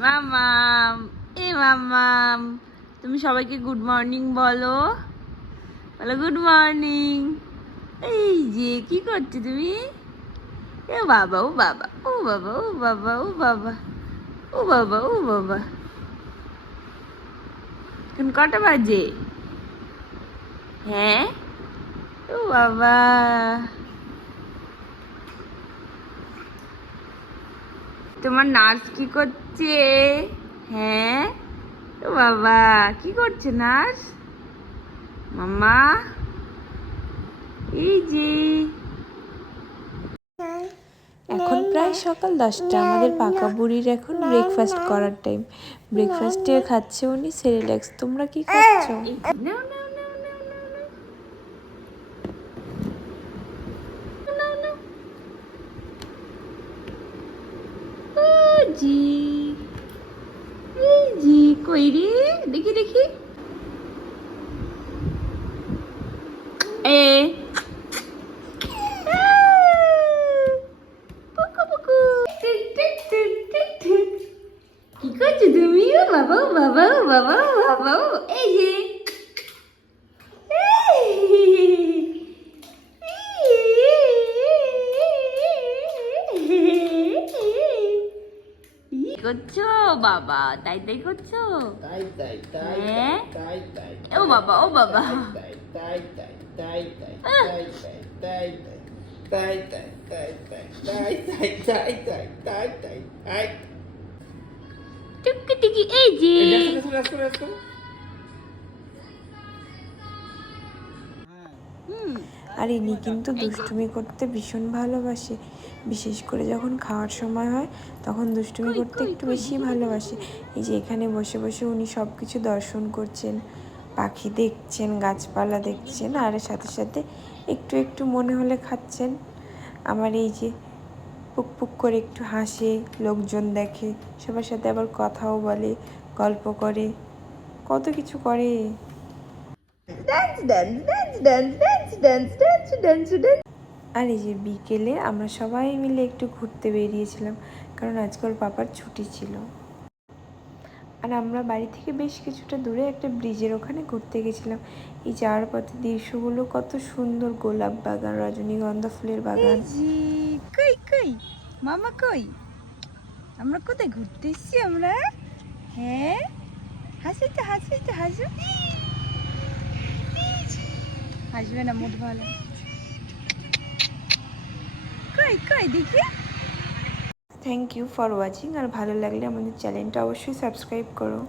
মামাম, এ মামাম, তুমি সবাইকে good morning বলো। বলো গুড মর্নিং এই যে, কি করছ তুমি? এ বাবা, ও বাবা ও বাবা ও বাবা ও বাবা ও বাবা ও বাবা। এখন কটা বাজে? হ্যাঁ? ও বাবা। তোমার নার্স কি করছে? হ্যাঁ? ও বাবা কি করছে নার্স? মামা এই যে। এখন প্রায় সকাল দশটা আমাদের পাকা বুড়ির এখন ব্রেকফাস্ট করার টাইম ব্রেকফাস্টে খাচ্ছে উনি সেরেল্যাক্স তোমরা কি খাচ্ছ? জি এই জি কই রে দেখি দেখি এ কি করছো তুমি বাবা বাবা বাবা বাবা এই যে করছ বাবা তাই তাই করছ তাই তাই তাই হ্যাঁ? তাই তাই ও বাবা ও বাবা তাই তাই তাই তাই তাই তাই তাই তাই তাই তাই তাই তাই তাই তাই তাই তাই তাই টুকি টিকি এই যে আর ইনি কিন্তু দুষ্টুমি করতে ভীষণ ভালোবাসে। বিশেষ করে যখন খাওয়ার সময় হয়, তখন দুষ্টুমি করতে একটু বেশি ভালোবাসে। এই যে এখানে বসে বসে উনি সব কিছু দর্শন করছেন, পাখি দেখছেন, গাছপালা দেখছেন, আর সাথে সাথে একটু একটু মনে হলে খাচ্ছেন। আমার এই যে পুক পুক করে একটু হাসে, লোকজন দেখে, সবার সাথে আবার কথাও বলে, গল্প করে, কত কিছু করে। আর এই যে বিকেলে আমরা সবাই মিলে একটু ঘুরতে বেরিয়েছিলাম কারণ আজকাল পাপার ছুটি ছিল। আর আমরা বাড়ি থেকে বেশ কিছুটা দূরে একটা ব্রিজের ওখানে ঘুরতে গেছিলাম। এই যাওয়ার পথে দৃশ্যগুলো কত সুন্দর গোলাপ বাগান রজনীগন্ধা ফুলের বাগান। কই কই? মামা কই? আমরা কোথায় ঘুরতে এসছি আমরা? হ্যাঁ? হাসি তো হাসি তো হাসো। হাসবে না, মুড ভালো। কই কই, দেখি। থ্যাংক ইউ ফর ওয়াচিং আর ভালো লাগলে আমাদের চ্যানেলটা অবশ্যই সাবস্ক্রাইব করো।